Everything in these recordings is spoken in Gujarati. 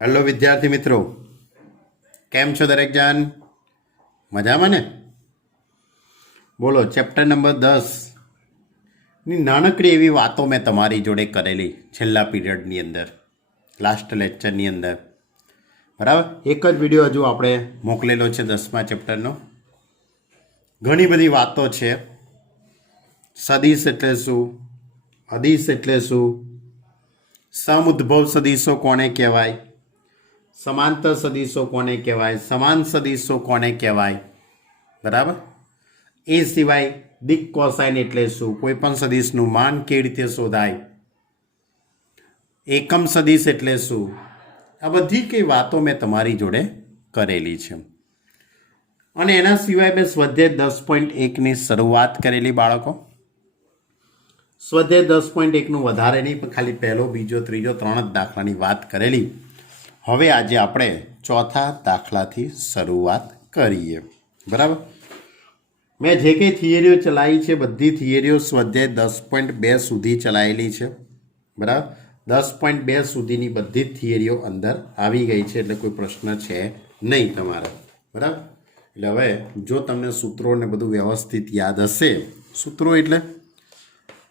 હેલો વિદ્યાર્થી મિત્રો, કેમ છો દરેક જણ? મજામાં ને? બોલો, ચેપ્ટર નંબર 10ની નાનકડી એવી વાતો મેં તમારી જોડે કરેલી છેલ્લા પીરિયડની અંદર, લાસ્ટ લેક્ચરની અંદર. બરાબર, એક જ વિડીયો હજુ આપણે મોકલેલો છે 10મા ચેપ્ટરનો. ઘણી બધી વાતો છે. સદીશ એટલે શું, અદીશ એટલે શું, સમઉદ્ભવ સદીશો કોને કહેવાય, સમાંતર સદીશો કોને કહેવાય, સમાન સદીશો કોને કહેવાય. બરાબર. એ સિવાય દિક કોસાઇન એટલે શું, કોઈ પણ સદીશનું માન કેવી રીતે શોધાય, એકમ સદીશ એટલે શું, આ બધી કઈ વાતો મેં તમારી જોડે કરેલી છે. અને એના સિવાય મેં સ્વાધ્યાય 10.1ની શરૂઆત કરેલી બાળકો. સ્વાધ્યાય 10.1નું વધારે નહીં, પણ ખાલી પહેલો, બીજો, ત્રીજો, 3 જ દાખલાની વાત કરેલી. હવે આજે આપણે ચોથા દાખલાથી શરૂઆત કરીએ. બરાબર. મેં જે કંઈ થિયરીઓ ચલાવી છે બધી થિયરીઓ સ્વાધ્યાય 10.2 સુધી ચલાવેલી છે. બરાબર. 10.2 સુધીની બધી જ થિયરીઓ અંદર આવી ગઈ છે, એટલે કોઈ પ્રશ્ન છે નહીં તમારે. બરાબર. એટલે હવે જો તમને સૂત્રો ને બધું વ્યવસ્થિત યાદ હશે, સૂત્રો એટલે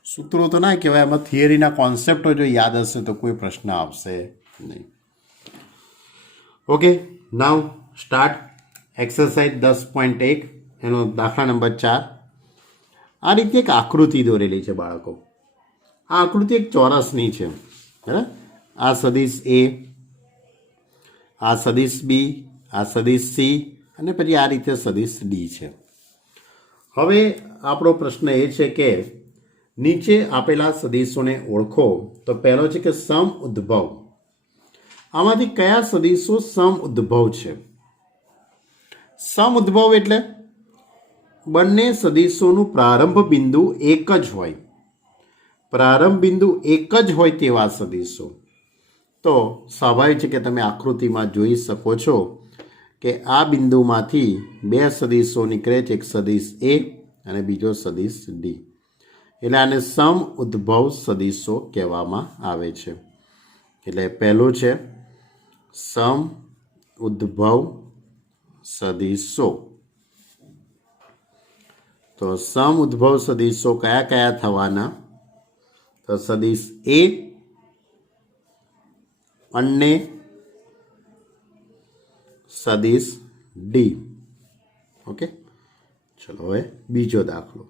સૂત્રો તો ના કહેવાય, એમાં થિયરીના કોન્સેપ્ટો જો યાદ હશે તો કોઈ પ્રશ્ન આવશે નહીં. ઓકે, નાવ સ્ટાર્ટ એક્સરસાઇઝ 10.1 એનો દાખલા નંબર 4. આ રીતે એક આકૃતિ દોરેલી છે બાળકો. આ આકૃતિ એક ચોરસની છે. બરાબર. આ સદીશ એ, આ સદીશ બી, આ સદીશ સી અને પછી આ રીતે સદીશ ડી છે. હવે આપણો પ્રશ્ન એ છે કે નીચે આપેલા સદીશોને ઓળખો. તો પહેલો છે કે સમ ઉદ્ભવ. આમાંથી કયા સદીશો સમ ઉદ્ભવ છે? સમ ઉદ્ભવ એટલે બંને સદીશોનું પ્રારંભ બિંદુ એક જ હોય. પ્રારંભ બિંદુ એક જ હોય તેવા સદીશો. તો સ્વાભાવિક છે કે તમે આકૃતિમાં જોઈ શકો છો કે આ બિંદુમાંથી બે સદીશો નીકળે છે, એક સદીશ એ અને બીજો સદીશ ડી. એટલે આને સમ ઉદ્ભવ સદીશો કહેવામાં આવે છે. એટલે પહેલું છે સમ ઉદ્ભવ સદીશો. તો સમ ઉદ્ભવ સદીશો કયા કયા થવાના? તો સદીશ એ અને સદીશ ડી. ઓકે, ચલો હવે બીજો દાખલો.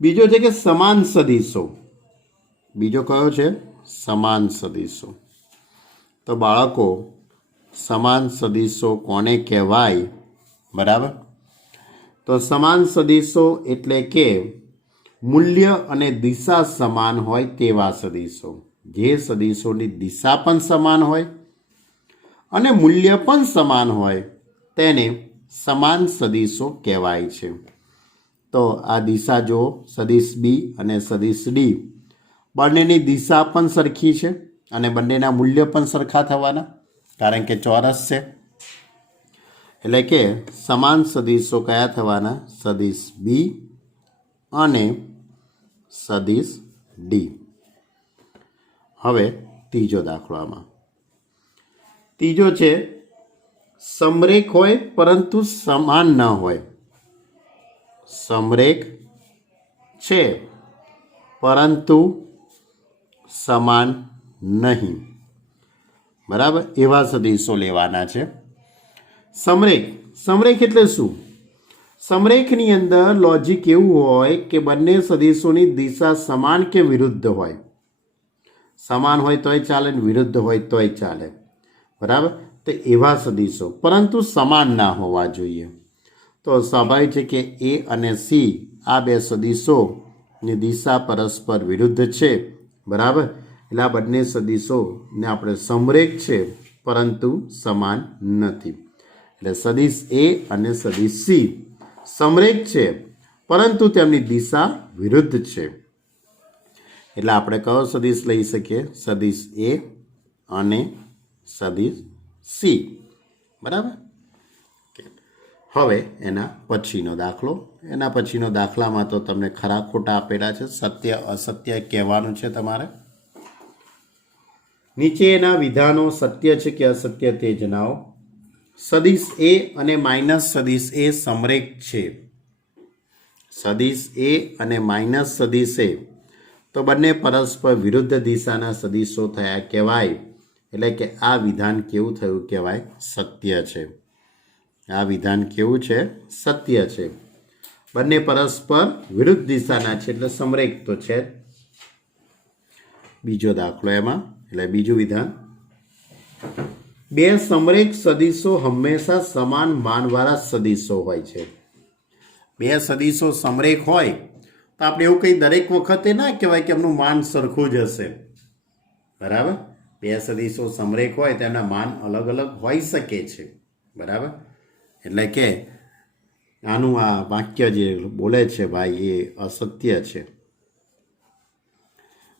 બીજો છે કે સમાન સદીશો. બીજો કયો છે? સમાન સદીશો. તો બાળકો, સમાન સદીશો કોને કહેવાય? બરાબર. તો સમાન સદીશો એટલે કે મૂલ્ય અને દિશા સમાન હોય તેવા સદીશો. જે સદીશોની દિશા પણ સમાન હોય અને મૂલ્ય પણ સમાન હોય તેને સમાન સદીશો કહેવાય છે. તો આ દિશા જો સદીશ બી અને સદીશ ડી, બંનેની દિશા પણ સરખી છે અને બંનેના મૂલ્ય પણ સરખા થવાના, કારણ કે ચોરસ છે. એટલે કે સમાન સદીશો કયા થવાના? સદીશ બી અને સદીશ ડી. હવે ત્રીજો દાખલો. આમાં ત્રીજો છે સમરેખ હોય પરંતુ સમાન ન હોય. સમરેખ છે પરંતુ સમાન નહીં. બરાબર, એવા સદીશો લેવાના છે. સમરેખ. સમરેખ એટલે શું? સમરેખની અંદર લોજિક એવું હોય કે બંને સદીશોની દિશા સમાન કે વિરુદ્ધ હોય. સમાન હોય તોય ચાલે ને વિરુદ્ધ હોય તોય ચાલે. બરાબર. તો એવા સદીશો, પરંતુ સમાન ના હોવા જોઈએ. તો સ્વાભાવિક છે કે એ અને સી આ બે સદીશોની દિશા પરસ્પર વિરુદ્ધ છે. બરાબર. એટલે આ બંને સદીશોને આપણે સમરેખ છે પરંતુ સમાન નથી. એટલે સદીશ એ અને સદીશ સી સમરેખ છે પરંતુ તેમની દિશા વિરુદ્ધ છે. એટલે આપણે કયો સદીશ લઈ શકીએ? સદીશ એ અને સદીશ સી. બરાબર. હવે એના પછીનો દાખલો. એના પછીનો દાખલામાં તો તમને ખરા ખોટા આપેલા છે, સત્ય અસત્ય કહેવાનું છે તમારે. નીચેના વિધાનો સત્ય છે કે અસત્ય તે જણાવો. સદિશ એ અને માઇનસ સદિશ એ સમરેખ છે. સદિશ એ અને માઇનસ સદિશ એ તો બંને પરસ્પર વિરુદ્ધ દિશાના સદિશો થયા કહેવાય. એટલે કે આ વિધાન કેવું થયું કહેવાય? સત્ય છે. આ વિધાન કેવું છે? સત્ય છે. બંને પરસ્પર વિરુદ્ધ દિશાના છે એટલે સમરેખ તો છે. બીજો દાખલો એમાં, એટલે બીજું વિધાન, બે સમરેખ સદિશો હંમેશા સમાન માનવાળા સદિશો હોય છે. બે સદિશો સમરેખ હોય તો આપણે એવું કંઈ દરેક વખતે ના કહેવાય કે એમનું માન સરખું જ હશે. બરાબર? બે સદિશો સમરેખ હોય તો એના માન અલગ અલગ હોઈ શકે છે. બરાબર? એટલે કે આનું આ વાક્ય જે બોલે છે ભાઈ એ અસત્ય છે.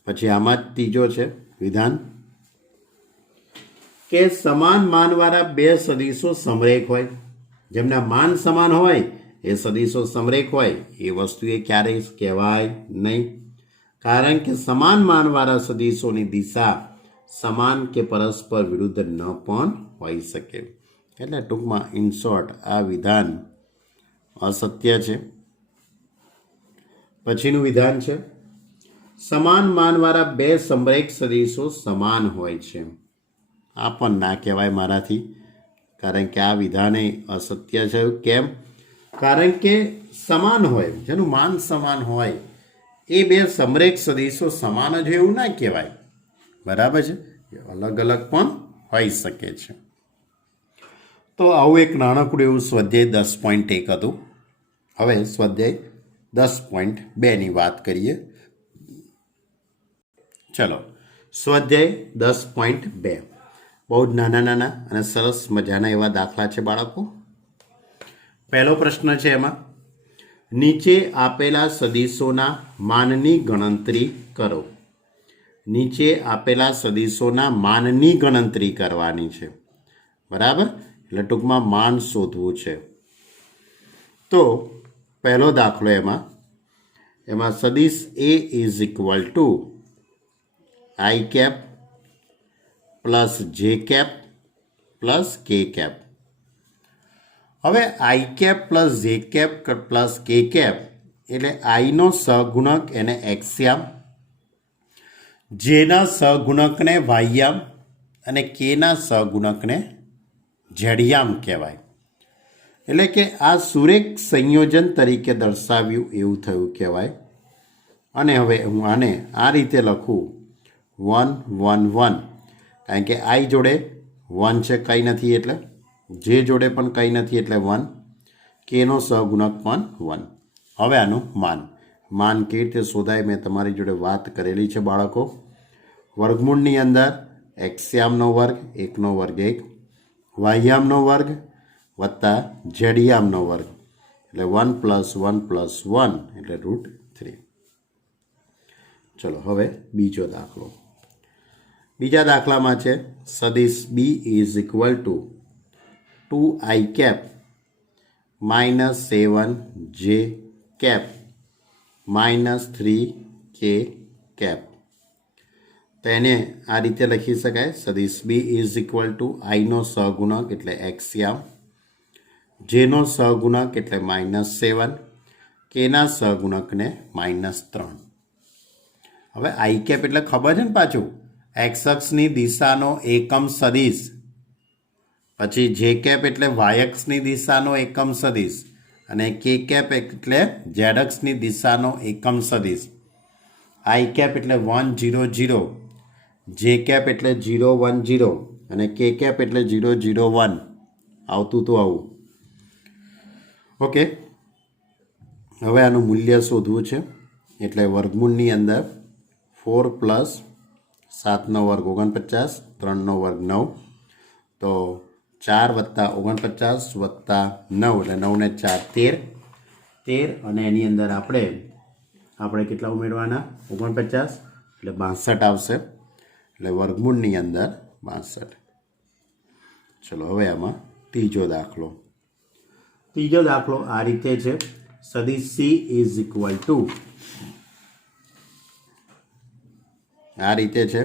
પછી આમાં જ ત્રીજો છે વિધાન કે સમાન માનવાળા બે સદિશો સમરેખ હોય. જેમના માન સમાન હોય એ સદિશો સમરેખ હોય એ વસ્તુ એ ક્યારેય કહેવાય નહીં. કારણ કે સમાન માનવાળા સદિશોની દિશા સમાન કે પરસ્પર વિરુદ્ધ ન પણ હોઈ શકે. એટલે ટૂંકમાં ઇન શોર્ટ આ વિધાન અસત્ય છે. પછીનું વિધાન છે સમાન માનવાળા બે સમરેખ સદિશો સમાન હોય છે. આ પણ ના કહેવાય મારાથી, કારણ કે આ વિધાન એ અસત્ય છે. કેમ? કારણ કે સમાન હોય, જેનું માન સમાન હોય એ બે સમરેખ સદિશો સમાન જ એવું ના કહેવાય. બરાબર છે? અલગ અલગ પણ હોઈ શકે છે. તો આવું એક નાનકડું એવું સ્વાધ્યાય 10.1 હતું. હવે સ્વાધ્યાય 10.2ની વાત કરીએ. ચલો, સ્વાધ્યાય 10.2 બહુ જ નાના નાના અને સરસ મજાના એવા દાખલા છે બાળકો. પહેલો પ્રશ્ન છે એમાં, નીચે આપેલા સદિશોના માનની ગણતરી કરો. નીચે આપેલા સદિશોના માનની ગણતરી કરવાની છે. બરાબર? એટલે ટૂંકમાં માન શોધવું છે. તો પહેલો દાખલો એમાં સદિશ A is equal to I cap plus J cap plus K cap. હવે I cap plus J cap plus K cap એટલે આઈનો સહગુણક એને એક્સયામ, જેના સહગુણકને વાયયામ અને કેના સહગુણકને ઝેડિયામ કહેવાય. એટલે કે આ સુરેખ સંયોજન તરીકે દર્શાવ્યું એવું થયું કહેવાય. અને હવે હું આને આ રીતે લખું 1 1 1, કારણ કે આઈ જોડે 1 છે, કંઈ નથી એટલે, જે જોડે પણ કંઈ નથી એટલે 1, કેનો સહગુણક પણ 1. હવે આનું માન કેવી રીતે શોધાય મેં તમારી જોડે વાત કરેલી છે બાળકો. વર્ગમૂળની અંદર એક્સયામનો વર્ગ 1નો વર્ગ 1, વાયયામનો વર્ગ વત્તા ઝેડિયામનો વર્ગ એટલે 1 + 1 + 1 એટલે √3. ચલો હવે બીજો દાખલો. બીજા દાખલામાં છે સદિશ B is equal to 2i cap minus 7j cap minus 3k cap. તો એને આ રીતે લખી શકાય. સદિશ બી ઇઝ ઇક્વલ ટુ આઈનો સહગુણક એટલે એક્સયામ, જેનો સહગુણક એટલે -7, કેના સહગુણકને -3. હવે આઈ કેપ એટલે ખબર છે ને પાછું એક્સ અક્ષની દિશાનો એકમ સદિશ, પછી જે કેપ એટલે વાય અક્ષની દિશાનો એકમ સદિશ અને કે કેપ એટલે ઝેડ અક્ષની દિશાનો એકમ સદિશ. આઈ કેપ એટલે 1 0 0, જે કેપ એટલે 0 1 0 અને કે કેપ એટલે 0 0 1. આવતું તો આવું. ઓકે, હવે આનું મૂલ્ય શોધવું છે. એટલે વર્ગમૂળની અંદર 4 + 7નો વર્ગ 49, 3નો વર્ગ 9, તો 4 + 49 + 9 એટલે 9 ને 4 13 અને એની અંદર આપણે કેટલા ઉમેરવાના? 49 એટલે 62 આવશે. એટલે વર્ગમૂળની અંદર 62. ચલો હવે આમાં ત્રીજો દાખલો. ત્રીજો દાખલો આ રીતે છે. સદિશ સી ઇઝ ઇક્વલ ટુ આ રીતે છે.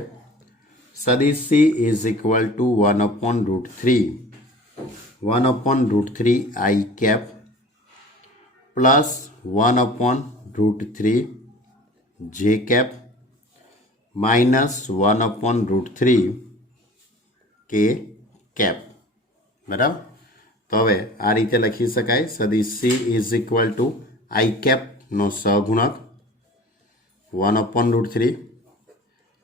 સદિશ C is equal two 1/√3 1/√3 I cap plus 1/√3 J cap minus 1/√3 K cap. બરાબર. તો હવે આ રીતે લખી શકાય. સદિશ C is equal two I cap નો સહગુણક 1/√3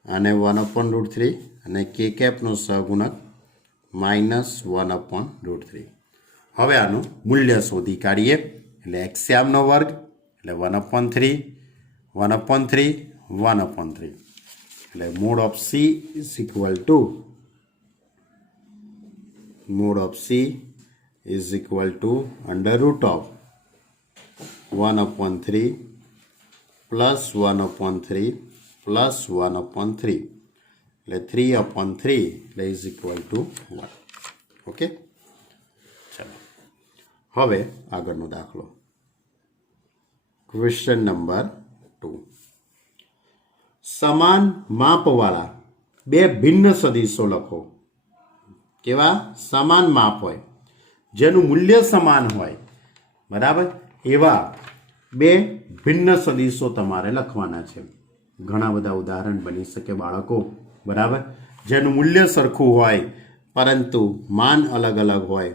અને 1/√3 અને K cap નો સહગુણક માઇનસ 1/√3. હવે આનું મૂલ્ય શોધી કાઢીએ. એટલે એક્સ્યામનો વર્ગ એટલે 1/3 1/3 1/3. એટલે mode of C is equal two under root of 1/3 plus 1/3 plus 1/3 એટલે 3/3 એટલે ઇઝ ઇક્વલ ટુ 1. ઓકે, ચાલો હવે આગળનો દાખલો. Question number 2. સમાન માપવાળા બે ભિન્ન સદિશો લખો. કેવા? સમાન માપ હોય, જેનું મૂલ્ય સમાન હોય, બરાબર, એવા બે ભિન્ન સદિશો તમારે લખવાના છે. ઘણા બધા ઉદાહરણ બની શકે બાળકો, બરાબર, જેનું મૂલ્ય સરખું હોય પરંતુ માન અલગ અલગ હોય.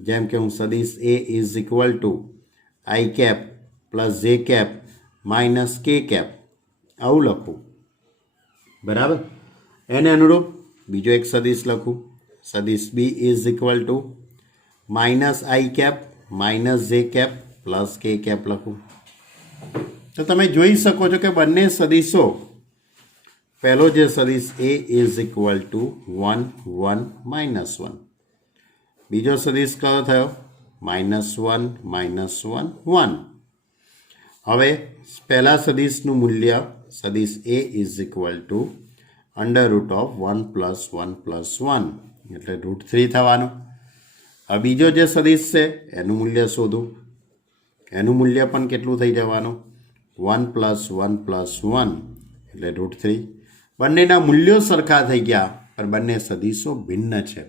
જેમ કે હું સદિશ A is equal two I cap plus J cap minus K cap આવું લખું, બરાબર. એને અનુરૂપ બીજો એક સદિશ લખું. સદિશ B is equal to minus I cap minus J cap plus K cap લખું. તો તમે જોઈ શકો છો કે બંને સદિશો, પહેલો જે સદિશ A ઇઝ ઇક્વલ ટુ 1 1 -1, બીજો સદિશ કયો થયો? -1 -1 1. હવે પહેલા સદિશનું મૂલ્ય સદિશ A is equal two under root of 1 + 1 + 1 એટલે √3 થવાનું. હવે બીજો જે સદિશ છે એનું મૂલ્ય શોધું. એનું મૂલ્ય પણ કેટલું થઈ જવાનું? 1 + 1 + 1 એટલે √3. બંનેના મૂલ્યો સરખા થઈ ગયા, પણ બંને સદિશો ભિન્ન છે.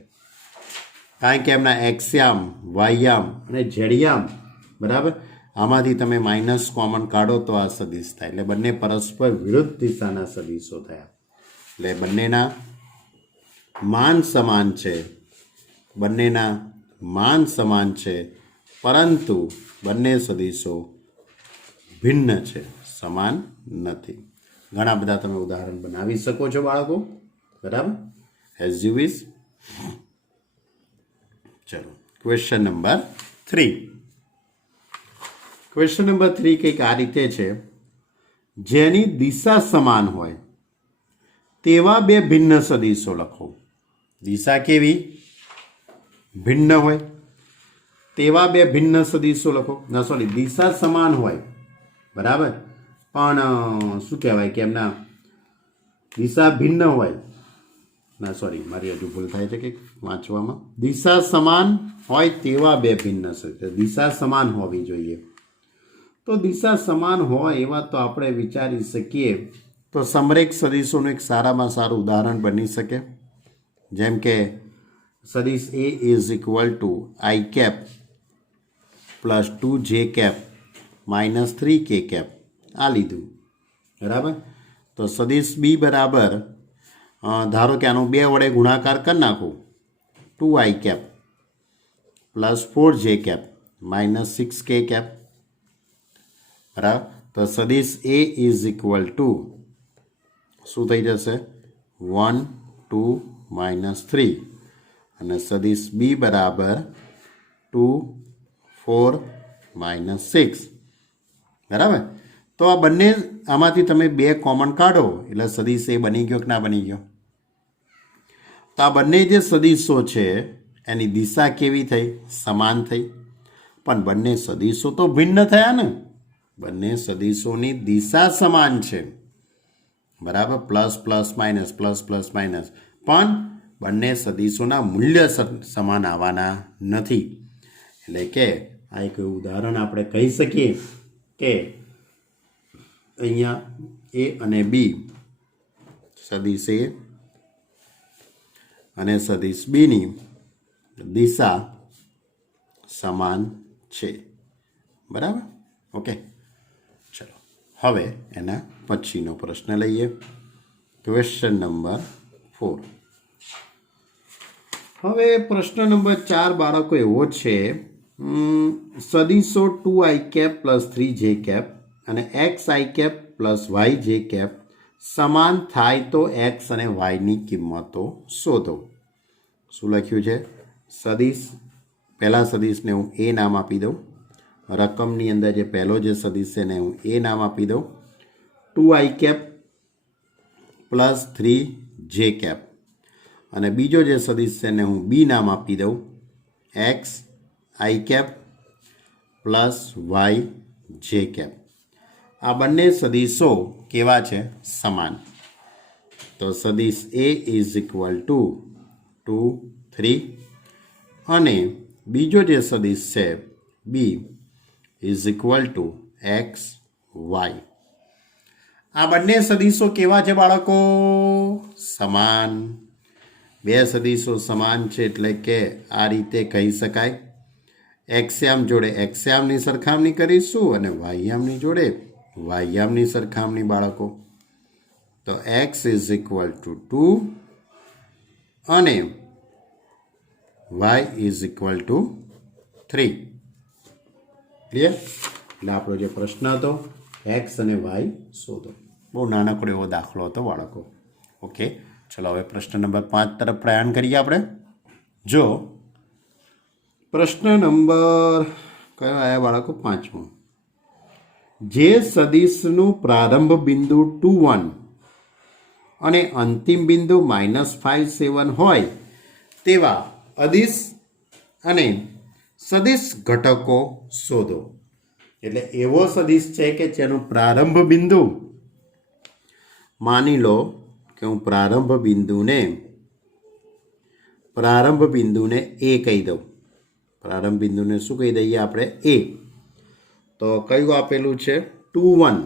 કારણ કે એમના એક્સયામ, વાયયામ અને ઝેડયામ, બરાબર, આમાંથી તમે માઇનસ કોમન કાઢો તો આ સદિશ થાય. એટલે બંને પરસ્પર વિરુદ્ધ દિશાના સદિશો થયા. એટલે બંનેના માન સમાન છે, બંનેના માન સમાન છે, પરંતુ બંને સદિશો ભિન્ન છે, સમાન નથી. ઘણા બધા તમે ઉદાહરણ બનાવી શકો છો બાળકો, બરાબર, એઝ યુ વિશ. ચલો ક્વેશ્ચન નંબર 3. ક્વેશ્ચન નંબર 3 કંઈક આ રીતે છે. જેની દિશા સમાન હોય તેવા બે ભિન્ન સદિશો લખો. દિશા કેવી? ભિન્ન હોય તેવા બે ભિન્ન સદિશો લખો. દિશા સમાન હોય, બરાબર, પણ શું કહેવાય કે એમના દિશા ભિન્ન હોય. મારી હજુ ભૂલ થાય છે કે વાંચવામાં. દિશા સમાન હોય તેવા બે ભિન્ન સદિશો. દિશા સમાન હોવી જોઈએ. તો દિશા સમાન હોય એવા તો આપણે વિચારી શકીએ તો સમરેખ સદિશોનું એક સારામાં સારું ઉદાહરણ બની શકે. જેમ કે સદિશ A is equal two I cap plus 2J cap minus 3K cap આ લીધું, બરાબર. તો સદિશ B બરાબર, ધારો કે આનો 2 વડે ગુણાકાર કરી નાખો, 2I cap plus 4J cap minus 6K cap, બરાબર. તો સદિશ A ઇઝ ઇક્વલ ટુ શું થઈ જશે? 1 2 -3 અને સદિશ B બરાબર 2 4 -6, બરાબર. તો આ બંને, આમાંથી તમે 2 કોમન કાઢો એટલે સદિશ A બની ગયો કે ના બની ગયો? તો આ બંને જે સદિશો છે એની દિશા કેવી થઈ? સમાન થઈ. પણ બંને સદિશો તો ભિન્ન થયા ને. બંને સદિશોની દિશા સમાન છે, બરાબર, plus plus minus plus plus minus, પણ બંને સદિશોના મૂલ્ય સમાન આવવાના નથી. એટલે કે આ એક ઉદાહરણ આપણે કહી શકીએ કે અહીંયા A અને B, સદિશ A અને સદિશ બીની દિશા સમાન છે. બરાબર? ઓકે, ચલો હવે એના પછીનો પ્રશ્ન લઈએ. Question number 4. હવે પ્રશ્ન નંબર 4 બાળકો એવો છે, સદીશો 2i પ્લસ 3j અને xi પ્લસ yj સમાન થાય તો x અને yની કિંમતો શોધો. શું લખ્યું છે? સદીશ, પહેલા સદીશને હું એ નામ આપી દઉં. રકમની અંદર જે પહેલો જે સદીશ છે ને હું એ નામ આપી દઉં. 2i પ્લસ 3j અને બીજો જે સદીશ છે ને હું બી નામ આપી દઉં. xi plus yj. આ બંને સદીશો કેવા છે? સમાન. તો સદીશ એ ઇઝ ઇક્વલ ટુ 2, 3 અને બીજો જે સદીશ છે B is equal to x, y. આ બંને સદીશો કેવા છે બાળકો? સમાન. બે સદીશો સમાન છે એટલે કે આ રીતે કહી શકાય. એક્સયામ જોડે એક્સયામની સરખામણી કરીશું અને વાયયામની જોડે વાયયામની સરખામણી બાળકો. તો x ઇઝ ઇક્વલ ટુ 2 અને y is equal two 3. Clear? એટલે આપણો જે પ્રશ્ન હતો x અને y શોધો. બહુ નાનકડો એવો દાખલો હતો બાળકો. ઓકે, ચલો હવે પ્રશ્ન નંબર 5 તરફ પ્રયાણ કરીએ આપણે. જો પ્રશ્ન નંબર કયો આવ્યા બાળકો? 5મો. જે સદીશનું પ્રારંભ બિંદુ 2, 1 અને અંતિમ બિંદુ -5, 7 હોય તેવા અદિશ અને સદિશ ઘટકો શોધો. એટલે એવો સદિશ છે કે જેનું પ્રારંભ બિંદુ, માની લો કે હું પ્રારંભ બિંદુને એ કહી દઉં. પ્રારંભ બિંદુને શું કહી દઈએ આપણે? એ. તો કયું આપેલું છે? 2, 1.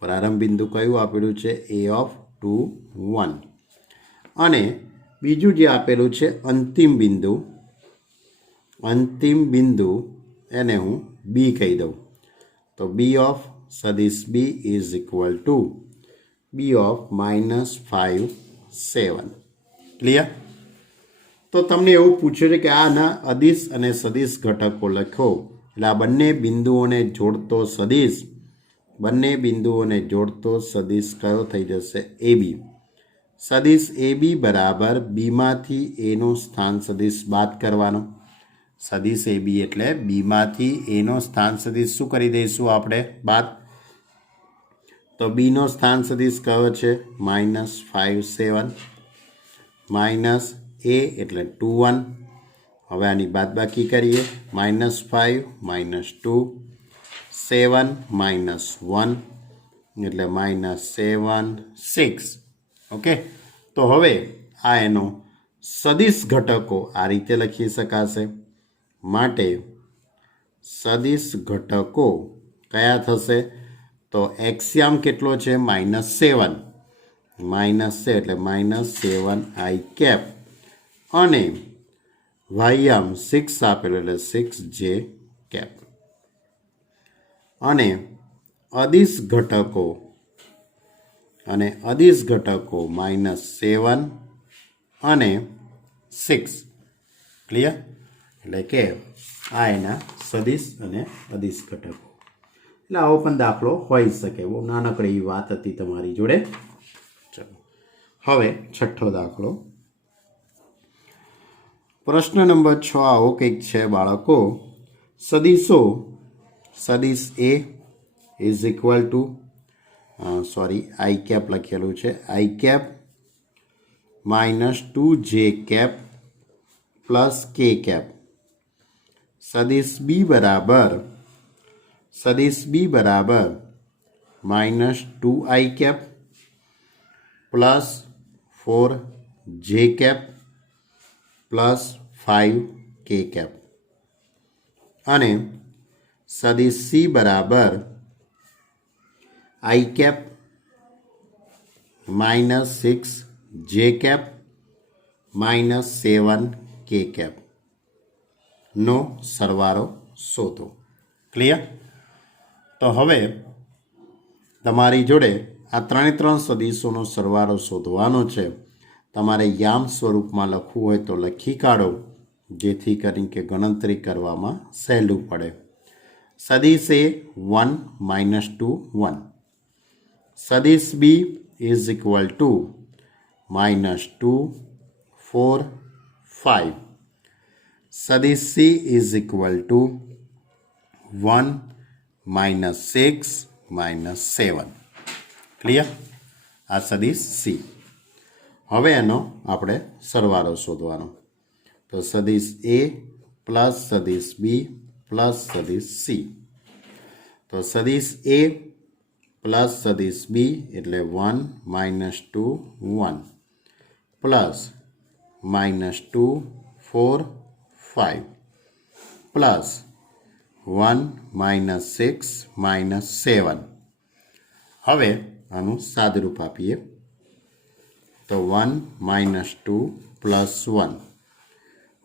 પ્રારંભ બિંદુ કયું આપેલું છે? a of 2, 1. અને બીજું જે આપેલું છે અંતિમ બિંદુ એને હું બી કહી દઉં. તો બી ઓફ સદિશ B is equal to B of -5, 7. Clear? તો તમને એવું પૂછ્યું છે કે આના અદિશ અને સદિશ ઘટકો લખો. એટલે આ બંને બિંદુઓને જોડતો સદિશ કયો થઈ જશે? AB. સદિશ AB બરાબર બીમાંથી એનો સ્થાન સદિશ બાદ કરવાનો. સદિશ AB એટલે બીમાંથી એનો સ્થાન સદિશ શું કરી દઈશું આપણે? બાદ. તો બીનો સ્થાન સદિશ કયો છે? -5, 7 માઇનસ એ એટલે 2, 1. હવે આની બાદબાકી કરીએ. -5 -2 7 -1 એટલે -7, 6. ઓકે, તો હવે આ એનો સદિશ ઘટકો આ રીતે લખી શકાશે. માટે સદિશ ઘટકો કયા થશે? તો એક્સયામ કેટલો છે? -7 એટલે -7i અને વાયયામ 6 આપેલો એટલે 6j. અને અદિશ ઘટકો -7 અને 6. ક્લિયર? એટલે કે આ એના સદિશ અને અદિશ ઘટકો. એટલે આવો પણ દાખલો હોઈ શકે. બહુ નાનકડી વાત હતી તમારી જોડે. ચલો હવે છઠ્ઠો દાખલો. પ્રશ્ન નંબર 6 આવો કંઈક છે બાળકો. સદિશ A is equal two i લખેલું છે i -2j પ્લસ k. સદિશ બી બરાબર -2i plus 4j plus 5k અને સદિશ સી બરાબર i -6j માઇનસ 7 કે કેપ નો સરવાળો શોધો. ક્લિયર? તો હવે તમારી જોડે આ ત્રણ સદીશોનો સરવાળો શોધવાનો છે. તમારે યામ સ્વરૂપમાં લખવું હોય તો લખી કાઢો, જેથી કરીને કે ગણતરી કરવામાં સહેલું પડે. સદીશ એ 1 માઇનસ 2 1. સદીશ B is equal to minus 2 4 5. સદીશ C is equal to 1 minus 6 minus 7. Clear? આ સદીશ સી. હવે એનો આપણે સરવાળો શોધવાનો. તો સદીશ એ પ્લસ સદીશ બી પ્લસ સદીશ સી. તો સદીશ એ પ્લસ સદીશ બી એટલે 1 minus 2 1 plus minus 2 4 5 plus 1 minus 6 minus 7. હવે આનું સાદરૂપ આપીએ તો 1 minus 2 plus 1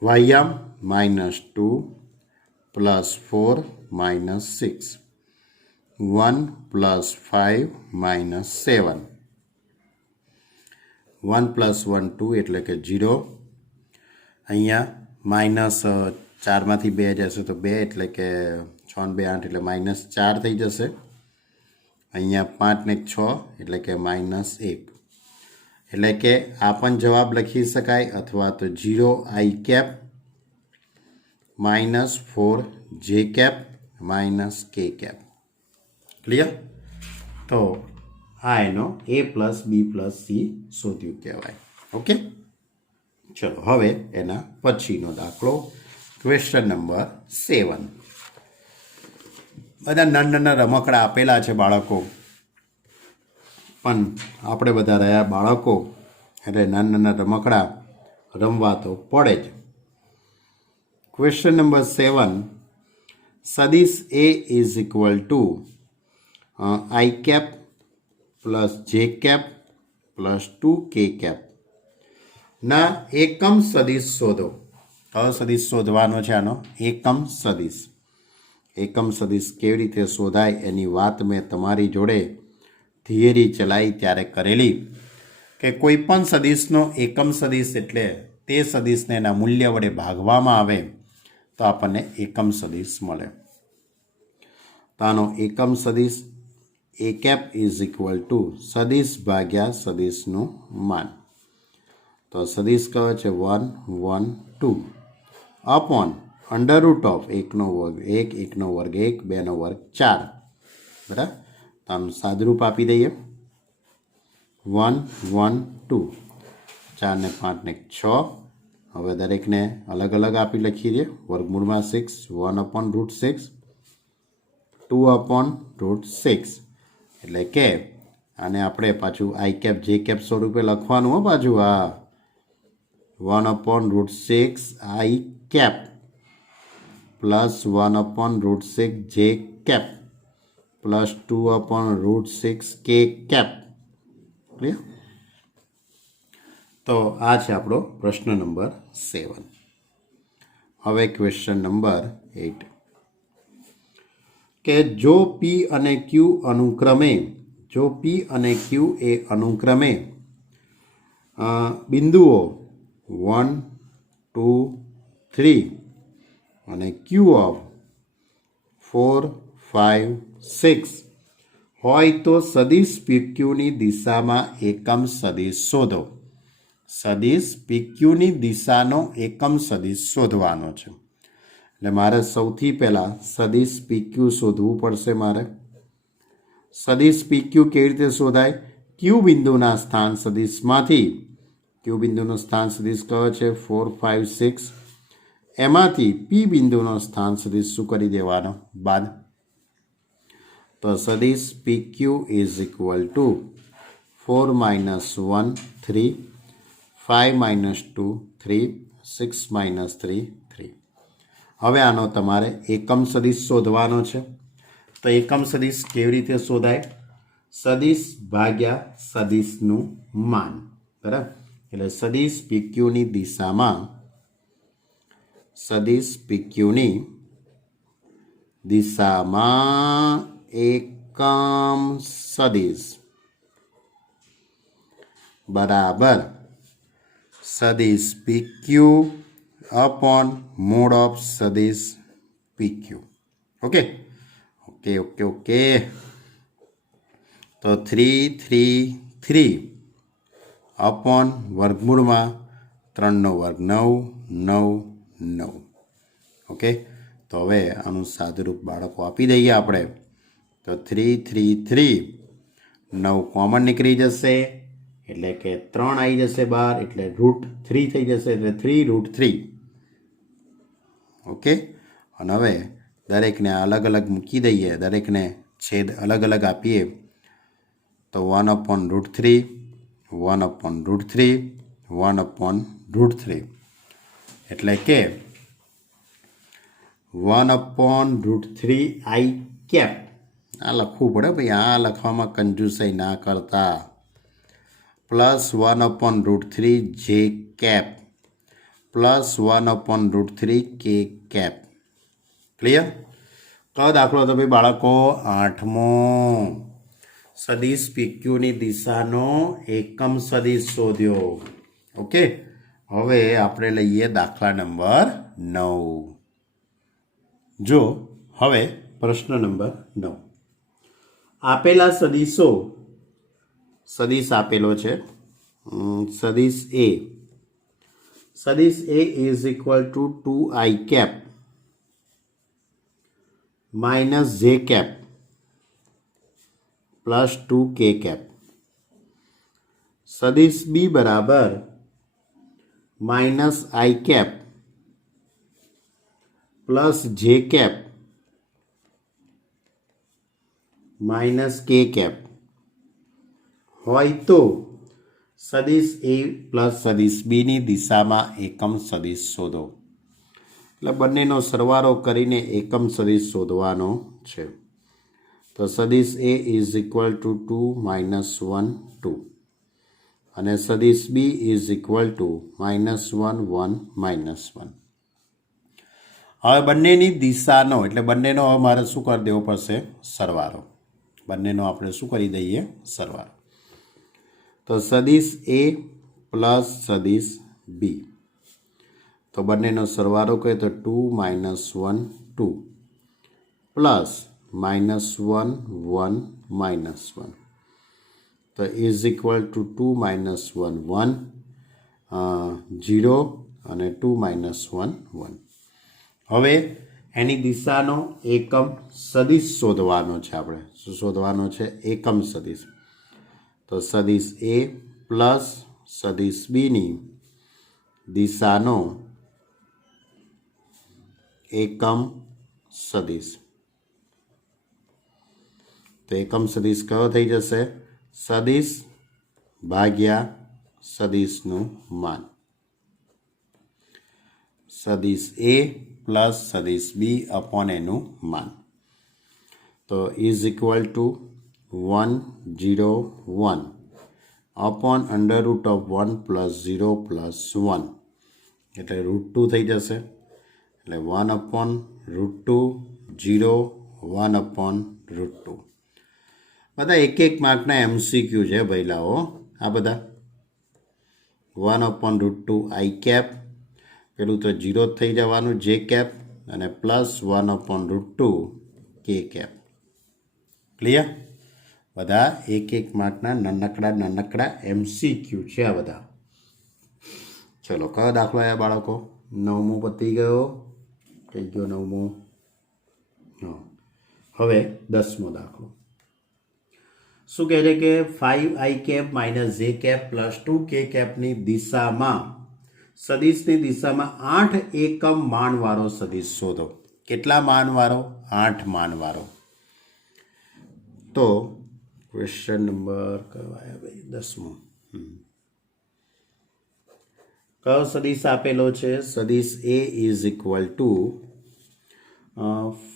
વાયમ minus 2 plus 4 minus 6 1 plus 5 minus 7. 1 plus 1 2 એટલે કે 0. અહીંયા માઇનસ 4માંથી 2 જશે તો 2 એટલે કે 6 ને 2 8 એટલે માઇનસ 4 થઈ જશે. અહીંયા 5 ને 6 એટલે કે માઇનસ 1. એટલે કે આ પણ જવાબ લખી શકાય, અથવા તો 0 આઈ cap minus 4 J cap minus K cap. Clear? તો આ એનો A plus B plus C શોધ્યું કહેવાય. ઓકે, ચલો હવે એના પછીનો દાખલો ક્વેશ્ચન નંબર 7. બધા નાના રમકડા આપેલા છે બાળકો, પણ આપણે બધા રહ્યા બાળકો એટલે નાના રમકડા રમવા તો પડે જ. Question number 7. સદીશ A is equal to I cap plus J cap plus 2 K cap ના એકમ સદીશ શોધો. કયો સદીશ શોધવાનો છે? આનો એકમ સદીશ. એકમ સદીશ કેવી રીતે શોધાય એની વાત મેં તમારી જોડે થિયરી ચલાવી ત્યારે કરેલી, કે કોઈ પણ સદીશનો એકમ સદીશ એટલે તે સદીશને એના મૂલ્ય વડે ભાગવામાં આવે તો આપણને એકમ સદીશ મળે. તો આનો એકમ સદીશ એ કેપ ઇઝ ઇક્વલ ટુ સદીશ ભાગ્યા સદીશનું માન. તો સદીશ કયો છે? 1 1 2 અપોન અંડર રૂટ ઓફ 1 નો વર્ગ 1 1 નો વર્ગ 1 2 નો વર્ગ 4. બરાબર? તો આનું સાદરૂપ આપી દઈએ. 1 1 2 4 ને 5 ને 6. હવે દરેકને અલગ અલગ આપી લખી દઈએ. વર્ગમૂળમાં 6 1 અપોન રૂટ 6 2 અપોન રૂટ 6. એટલે કે આને આપણે પાછું આઈ કેપ જે કેપ સ્વરૂપે લખવાનું હો પાછું. આ 1 upon root 6 I cap plus 1 upon root 6 J cap plus 2 upon root 6 કે કેપ. ક્લિયર? તો આ છે આપણો પ્રશ્ન નંબર 7. હવે ક્વેશ્ચન નંબર 8 કે જો પી અને ક્યુ અનુક્રમે અનુક્રમે બિંદુઓ 1 2 3 અને ક્યુ ઓફ 4 5 6 હોય તો સદીશ પીક્યુની દિશામાં એકમ સદીશ શોધો. સદીશ પીક્યુની દિશાનો એકમ સદીશ શોધવાનો છે. એટલે મારે સૌથી પહેલાં સદીશ પીક્યુ શોધવું પડશે. મારે સદીશ પીક્યુ કેવી રીતે શોધાય? ક્યુ બિંદુના સ્થાન સદીશમાંથી, ક્યુ બિંદુનો સ્થાન સદીશ કયો છે? 4 5 6. એમાંથી પી બિંદુનો સ્થાન સદીશ શું કરી દેવાનો? બાદ. તો સદીશ P Q is equal to 4 minus 1 3 5 minus 2 3 6 minus 3 3. હવે આનો તમારે એકમ સદીશ શોધવાનો છે. તો એકમ સદીશ કેવી રીતે શોધાય? સદીશ ભાગ્યા સદીશનું માન. બરાબર? એટલે સદિશ PQની દિશામાં સદિશ PQની દિશામાં એકમ સદિશ બરાબર સદિશ PQ upon mode of સદિશ PQ. Okay okay okay okay તો 3 3 3 अपॉन વર્ગમૂળમાં 3 નો વર્ગ 9 9 9. ઓકે તો હવે આનું સાદુરૂપ બાળકો આપી દઈએ આપણે. તો 3 3 3 9 કોમન નીકળી જશે એટલે કે 3 આવી જશે બહાર એટલે √3 થઈ જશે એટલે 3√3. ઓકે અને હવે દરેકને અલગ અલગ મૂકી દઈએ, દરેકને છેદ અલગ અલગ આપીએ તો 1/√3 1/√3 1/√3 એટલે કે 1/√3 I કેપ. આ લખવું પડે ભાઈ, આ લખવામાં કંજૂસાઈ ના કરતા. પ્લસ 1/√3 જે કેપ પ્લસ 1/√3 કે કેપ. ક્લિયર? કયો દાખલો હતો ભાઈ બાળકો? 8મો. સદિશ PQની દિશાનો એકમ સદિશ શોધ્યો. ઓકે હવે આપણે લઈએ દાખલા નંબર 9. જો હવે પ્રશ્ન નંબર 9. આપેલા સદિશો, સદિશ આપેલો છે સદિશ A. સદિશ A is equal to 2I cap minus J cap plus 2K cap. સદિશ B બરાબર minus I cap plus J cap minus K cap હોય તો સદિશ A પ્લસ સદિશ B ની દિશામાં એકમ સદિશ શોધો. એટલે બંનેનો સરવાળો કરીને એકમ સદિશ શોધવાનો છે. તો સદિશ A is equal to 2 minus 1 2 અને સદિશ B is equal to minus 1 1 minus 1. હવે બંનેની દિશાનો એટલે બંનેનો હવે મારે શું કરી દેવો પડશે? સરવાળો. બંનેનો આપણે શું કરી દઈએ? સરવાળો. તો સદિશ A પ્લસ સદિશ B તો બંનેનો સરવાળો કહે તો 2 માઇનસ 1 2 પ્લસ માઇનસ 1 1 માઇનસ 1 તો ઇઝ ઇક્વલ ટુ 2 માઇનસ 1 1 0 અને 2 માઇનસ 1 1. હવે એની દિશાનો એકમ સદિશ શોધવાનો છે. આપણે શું શોધવાનો છે? એકમ સદિશ. તો સદિશ A પ્લસ સદિશ Bની દિશાનો એકમ સદિશ. તો એકમ સદિશ કયો થઈ જશે? સદિશ ભાગ્યા સદિશનું માન. સદિશ A પ્લસ સદિશ B અપોન એનું માન. તો is equal to 1 0 1 upon √1 plus 0 plus 1 એટલે √2 થઈ જશે. એટલે 1/√2 0 1/√2. બધા એક એક માર્કના MCQ છે ભઈલાઓ આ બધા. 1/√2 I કેપ પેલું તો 0 થઈ જવાનું જે કેપ અને પ્લસ 1/√2 K કેપ. ક્લિયર? બધા એક એક માર્કના નાનકડા MCQ છે આ બધા. ચલો કયો દાખલો આવ્યા બાળકો? 9મો પતી ગયો. થઈ ગયો 9મો. હા હવે 10મો દાખલો. શું કહે છે કે 5I cap minus J cap plus 2K કેપની દિશામાં સદિશની દિશામાં 8 એકમ માનવાળો સદિશ શોધો. કેટલા માનવાળો? 8 માનવાળો. તો ક્વેશ્ચન નંબર કયો આવ્યા ભાઈ? 10મો. કયો સદિશ આપેલો છે? સદિશ A is equal to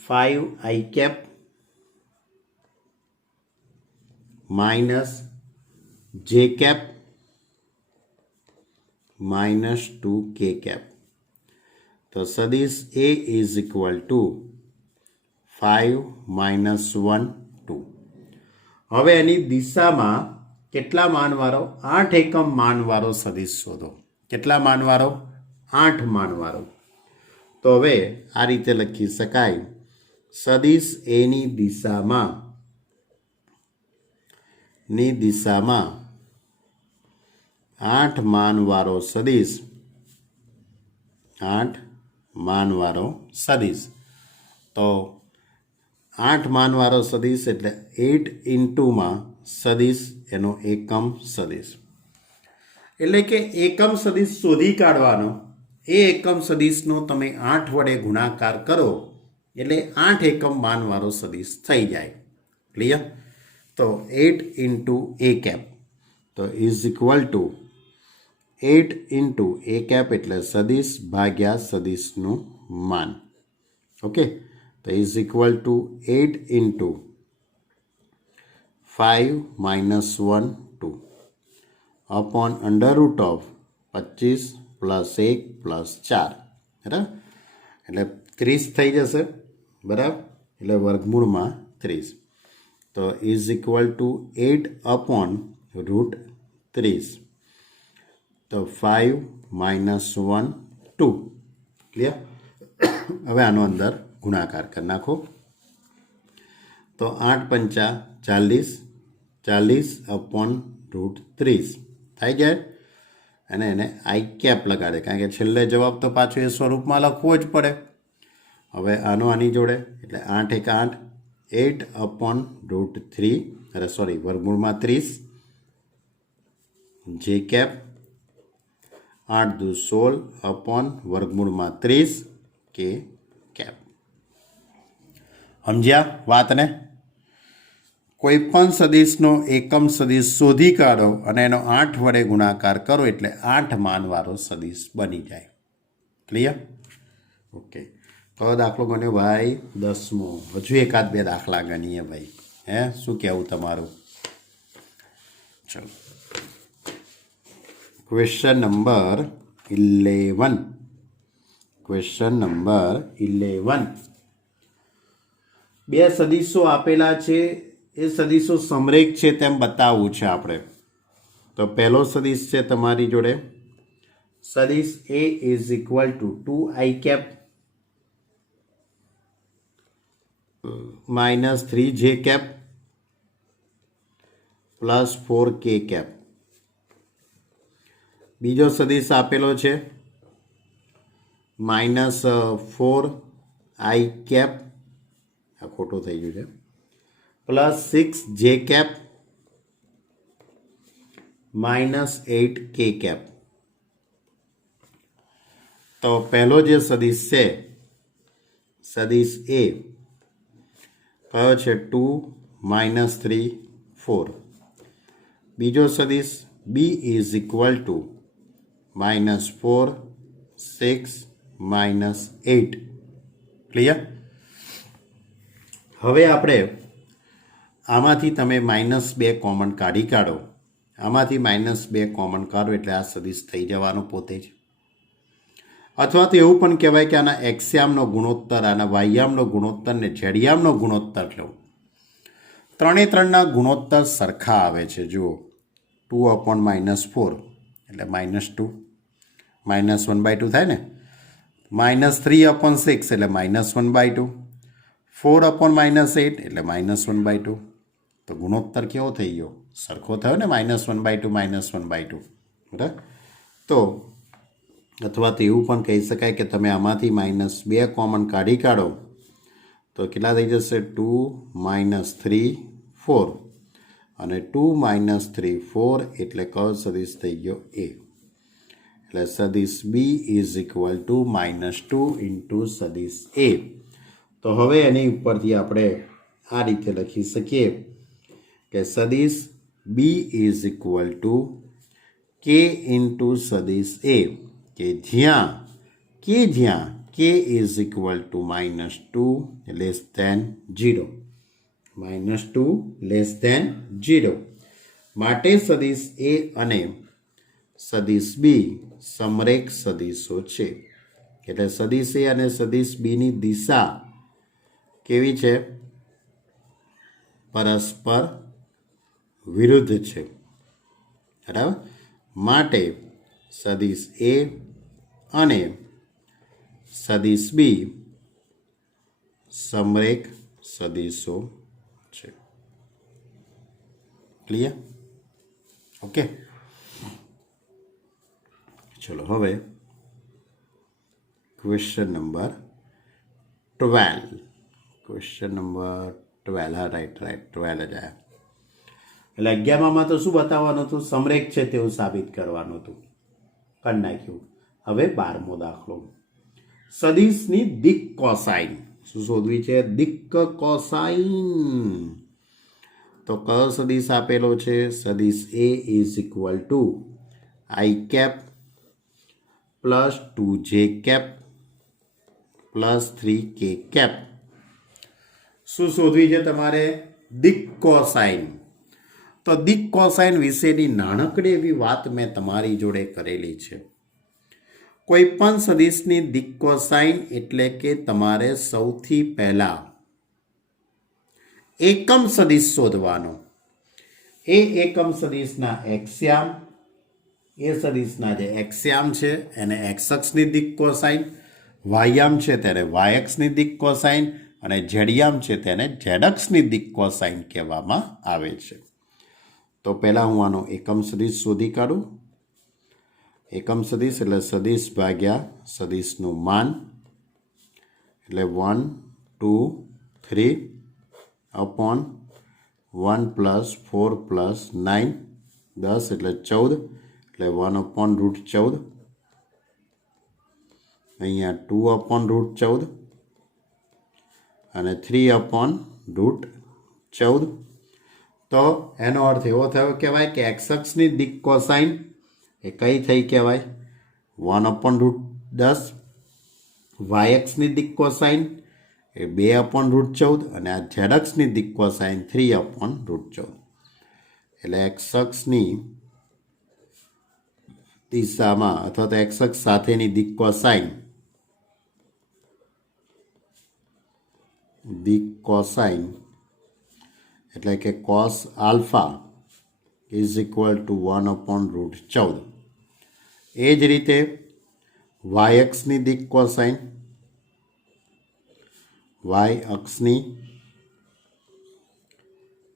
5I cap minus J cap minus 2k cap. તો સદિશ A is equal to 5 minus 1 2. હવે એની દિશામાં કેટલા માનવાળો? 8 એકમ માનવાળો સદિશ શોધો. કેટલા માનવાળો? 8 માનવાળો. તો હવે આ રીતે લખી શકાય, સદિશ એની દિશામાં 8 માનવાળો સદિશ, 8 માનવાળો સદિશ. તો 8 માનવાળો સદિશ એટલે 8 ઇન્ટુમાં સદિશ એનો એકમ સદિશ. એટલે કે એકમ સદિશ શોધી કાઢવાનો. એ એકમ સદિશનો તમે 8 વડે ગુણાકાર કરો એટલે 8 એકમ માનવાળો સદિશ થઈ જાય. ક્લિયર? તો 8 ઇન્ટુ એ કેપ તો is equal to 8 into A cap એટલે સદિશ ભાગ્યા સદિશનું માન. ઓકે, તો is equal to 8 into 5 minus 1 2 upon under root of 25 plus 1 plus 4. બરાબર? એટલે 30 થઈ જશે. બરાબર? એટલે વર્ગમૂળમાં 30. તો is equal to 8 upon route 30. તો 5 માઇનસ 1 2. ક્લિયર? હવે આનો અંદર ગુણાકાર કરી નાખો. તો 8 પંચા 40, 40 અપોન રૂટ 30 થઈ જાય. અને એને આઈ કેપ લગાડે, કારણ કે છેલ્લે જવાબ તો પાછો એ સ્વરૂપમાં લખવો જ પડે. હવે આનો આની જોડે એટલે 8 એક 8, 8 અપોન રૂટ 3, અરે સોરી વર્ગમૂળમાં 30 જે કેપ, 8 દુ 16 અપોન વર્ગમૂળમાં 30 કે કેપ. સમજ્યા વાતને? કોઈ પણ સદિશનો એકમ સદિશ શોધી કાઢો અને એનો 8 વડે ગુણાકાર કરો એટલે 8 માનવાળો સદિશ બની જાય. ક્લિયર? ઓકે. કયો દાખલો ગણ્યો ભાઈ? 10મો. હજુ એકાદ બે દાખલા ગણીએ ભાઈ. શું કહેવું તમારું? ચલો, ક્વેશ્ચન નંબર 11. Question number 11. બે સદિશો આપેલા છે, એ સદિશો સમરેખ છે તેમ બતાવવું છે આપણે. તો પહેલો સદિશ છે તમારી જોડે, સદિશ A is equal to 2i cap minus 3j cap plus 4k cap. બીજો સદિશ આપેલો છે માઇનસ 4i કેપ, આ ખોટો થઈ ગયું છે, plus 6j cap minus 8k cap. તો પહેલો જે સદિશ છે સદિશ એ કયો છે? 2 માઇનસ 3 4. બીજો સદિશ B is equal to minus 4 6 minus 8. Clear? હવે આપણે આમાંથી તમે -2 કોમન કાઢી કાઢો. આમાંથી -2 કોમન કાઢો એટલે આ સદિશ થઈ જવાનો પોતે જ. અથવા તો એવું પણ કહેવાય કે આના એક્સયામનો ગુણોત્તર, આના વાયયામનો ગુણોત્તર ને ઝેડિયામનો ગુણોત્તર લો. 3 ગુણોત્તર સરખા આવે છે. જુઓ, 2 અપોન -4 એટલે -2, -1/2 થાય ને. -3 અપોન 6 એટલે -1/2, 4 અપોન -8 એટલે -1/2. તો ગુણોત્તર કેવો થઈ ગયો? સરખો થયો ને, -1/2 -1/2. બરાબર? તો અથવા તો એવું પણ કહી શકાય કે તમે આમાંથી -2 કોમન કાઢી કાઢો તો કેટલા થઈ જશે? 2 - 3 4. અને 2 - 3 4 એટલે કયો સદિશ થઈ ગયો? એ. એટલે સદિશ B is equal to -2 into સદિશ એ. તો હવે એની ઉપરથી આપણે આ રીતે લખી શકીએ કે સદિશ B is equal to K into સદિશ એ, કે જ્યાં K is equal to -2 less than 0. -2 less than 0 માટે સદિશ એ અને સદિશ બી સમરેખ સદીશો છે. એટલે સદીશ એ અને સદીશ બીની દિશા કેવી છે? પરસ્પર વિરુદ્ધ છે. બરાબર. માટે સદીશ એ અને સદીશ બી સમરેખ સદીશો છે. ક્લિયર? ઓકે, ચલો હવે ક્વેશ્ચન નંબર 12. Question number 12. હા, રાઈટ 12 જ આવ્યા. એટલે 11માં તો શું બતાવવાનું હતું? સમરેખ છે તેવું સાબિત કરવાનું હતું. કરી નાખ્યું. હવે 12મો દાખલો. સદીશની દિક્ કોસાઇન. શું શોધવી છે? દિક્ કોસાઇન. તો કયો સદીશ આપેલો છે? સદીશ A is equal to I cap plus 2j cap plus 3k cap. શું શોધવી છે તમારે? દિક્ કોસાઇન. તો દિક્ કોસાઇન વિશેની નાનકડી એવી વાત મેં તમારી જોડે કરેલી છે. કોઈ પણ સદીશની દિક્ કોસાઇન એટલે કે તમારે સૌથી પહેલા એકમ સદીશ શોધવાનો. એ એકમ સદીશના એક્સ્યામ, એ સદીશના જે એક્સ્યામ છે એને એક્સ અક્ષની દિક્ કોસાઇન, વાયયામ છે તેને વાય અક્ષની દિક્ કોસાઇન અને ઝેડયામ છે તેને ઝેડ અક્ષની દિક્ કોસાઇન કહેવામાં આવે છે. તો પહેલાં હું આનો એકમ સદીશ શોધી કાઢું. એકમ સદીશ એટલે સદીશ ભાગ્યા સદીશનું માન, એટલે 1, 2, 3 અપોન 1 પ્લસ 4 પ્લસ 9, 10 એટલે 14, એટલે 1/√14. અહીંયા 2/√14 અને 3/√14. તો એનો અર્થ એવો થયો કહેવાય કે એક્સ અક્ષની દિક્ કોસાઇન એ કઈ થઈ કહેવાય? 1/10. વાય અક્ષની દિક્ કોસાઇન એ 2/14 અને આ ઝેડ અક્ષની દિક્ કોસાઇન 3/14. એટલે એક્સ અક્ષની દિશામાં અથવા તો એક્સ અક્ષ સાથેની દિક્ કોસાઇન એટલે કે cos alpha is equal two 1/14. એ જ રીતે વાય અક્ષની દિક્ કોસાઇન, વાય અક્ષની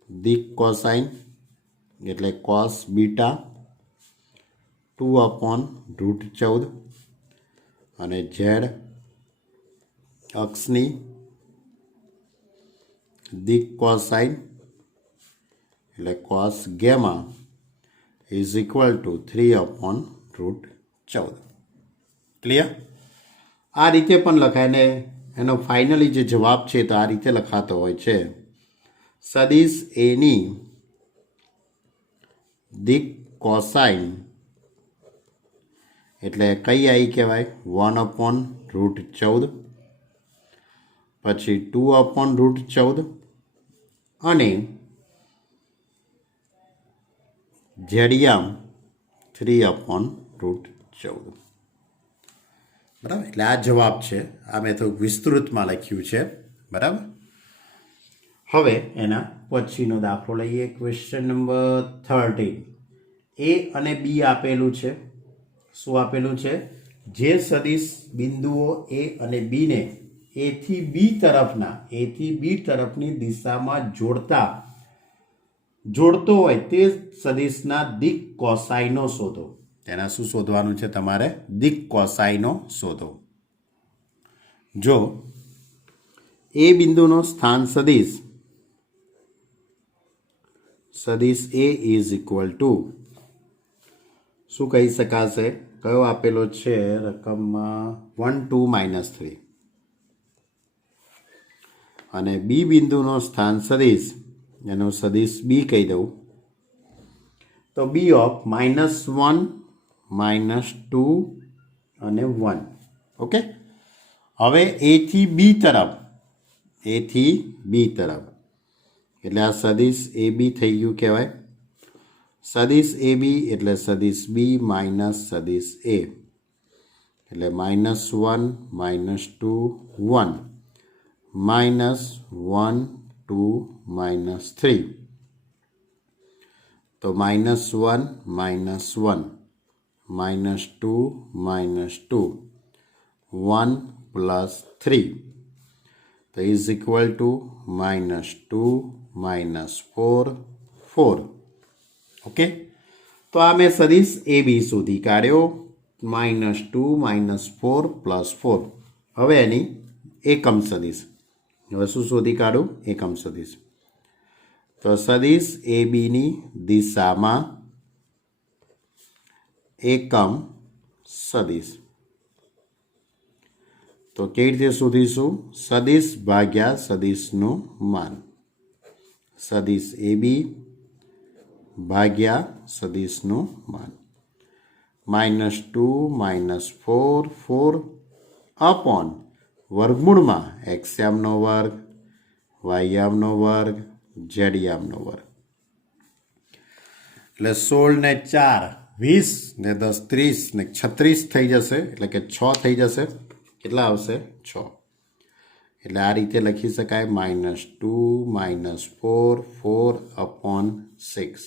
દિક્ કોસાઇન એટલે કોસ બીટા 2/√14 અને ઝેડ અક્ષની દિક્ કોસાઇન એટલે cos gamma is equal two 3/√14. Clear? આ રીતે પણ લખાય ને એનો ફાઇનલી જે જવાબ છે તો આ રીતે લખાતો હોય છે. સદીશ એની દિક્ કોસાઇન એટલે કઈ આવી કહેવાય? 1/√14, પછી 2/√14 અને ઝેડયામ 3/√14. બરાબર. એટલે આ જવાબ છે. આ મેં થોડુંક વિસ્તૃતમાં લખ્યું છે. બરાબર. હવે એના પછીનો દાખલો લઈએ. Question number 13. એ અને બી આપેલું છે. શું આપેલું છે? જે સદીશ બિંદુઓ એ અને બીને એથી બી તરફની દિશામાં જોડતો હોય તે સદીશના દિક્ કોસાઇનો શોધો. તેના શું શોધવાનું છે તમારે? દિક્ કોસાઇનો શોધો. જો એ બિંદુનો સ્થાન સદીશ એ ઇઝ ઇક્વલ ટુ શું કહી શકાશે? કયો આપેલો છે રકમમાં? 1, 2, -3. અને બી બિંદુનો સ્થાન સદીશ, એનો સદીશ બી કહી દઉં તો બી ઓફ -1, -2 અને 1. ઓકે. હવે એથી બી તરફ એટલે આ સદીશ એ બી થઈ ગયું કહેવાય. સદિશ એ બી એટલે સદિશ બી માઇનસ સદિશ એ એટલે -1 -2 1 -1 2 -3 તો -1 -1 -2 -2 1 + 3 તો ઇઝ ઇક્વલ ટુ -2 -4 4. ઓકે, તો આ મેં સદિશ એ બી શોધી કાઢ્યો -2 -4 + 4. હવે એની એકમ સદિશ, હવે શું શોધી કાઢું? એકમ સદિશ. તો સદિશ એ બીની દિશામાં એકમ સદિશ. તો કેવી રીતે શોધીશું? સદિશ ભાગ્યા સદિશનું માન. સદિશ એ બી ભાગ્યા સદિશનું માન. -2 -4 4 અપોન વર્ગમૂળમાં એક્સયામનો વર્ગ, વાયયામનો વર્ગ, ઝેડયામનો વર્ગ. એટલે 16 ને 4 20 ને 10 30 ને 36 થઈ જશે, એટલે કે 6 થઈ જશે. કેટલા આવશે? 6. એટલે આ રીતે લખી શકાય -2 -4 4 અપોન 6.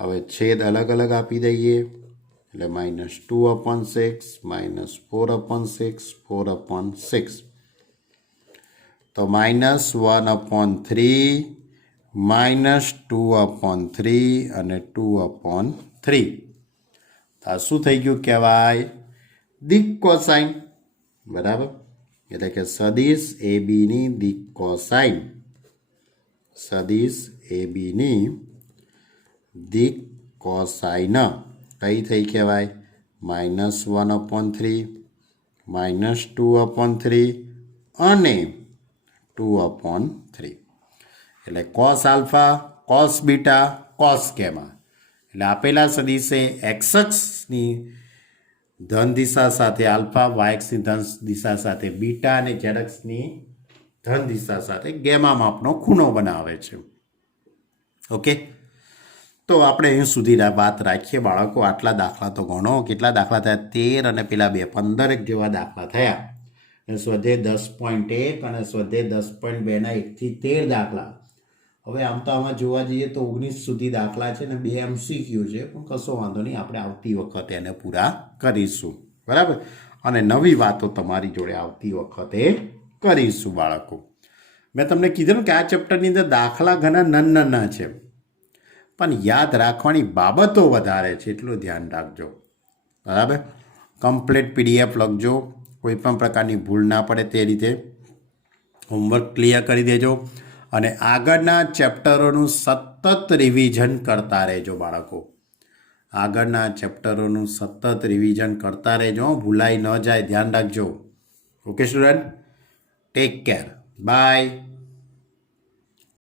હવે છેદ અલગ અલગ આપી દઈએ એટલે -2 અપોન 6 -4 અપોન 6 4 અપોન 6. તો -1 અપોન 3 -2 અપોન 3 અને 2 અપોન 3. તો આ શું થઈ ગયું કહેવાય? દિક કોસાઇન. બરાબર, એટલે કે સદિશ એ બીની દિક કોસાઇન. સદિશ એ બીની દિક કોસાઇન કઈ થઈ કહેવાય? -1 અપોન 3 -2 અપોન 3 અને 2 અપોન 3. એટલે cos alpha, cos beta, cos gamma. એટલે આપેલા સદિશે એક્સ અક્ષની ધન દિશા સાથે આલ્ફા, વાય અક્ષની ધન દિશા સાથે બીટા અને ઝેડ અક્ષની ધન દિશા સાથે ગેમા માપનો ખૂણો બનાવે છે. ઓકે, તો આપણે અહીં સુધી વાત રાખીએ બાળકો. આટલા દાખલા તો ગણો. કેટલા દાખલા થયા? 13 અને પેલા 2 15 જેવા દાખલા થયા. સ્વાધ્યાય 10.1 અને સ્વાધ્યાય 10.2 ના 1 થી 13 દાખલા. હવે આમ તો આમાં જોવા જઈએ તો 19 સુધી દાખલા છે ને 2 MCQ છે, પણ કશો વાંધો નહીં, આપણે આવતી વખતે એને પૂરા કરીશું. બરાબર, અને નવી વાતો તમારી જોડે આવતી વખતે કરીશું બાળકો. મેં તમને કીધું ને કે આ ચેપ્ટરની અંદર દાખલા ઘણા નાના છે, પણ યાદ રાખવાની બાબતો વધારે છે, એટલું ધ્યાન રાખજો. બરાબર, કમ્પ્લીટ PDF લખજો, કોઈ પણ પ્રકારની ભૂલ ના પડે તે રીતે હોમવર્ક ક્લિયર કરી દેજો. અને આગળના ચેપ્ટરોનું સતત રિવિઝન કરતા રહેજો બાળકો. આગળના ચેપ્ટરોનું સતત રિવિઝન કરતા રહેજો, ભૂલાઈ ન જાય, ધ્યાન રાખજો. Okay student, take care, by.